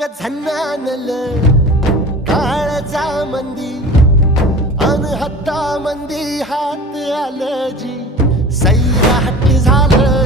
ग झन्नानल काळजा मंदी अन हत्ता मंदी हात आलं जी सैराट झालं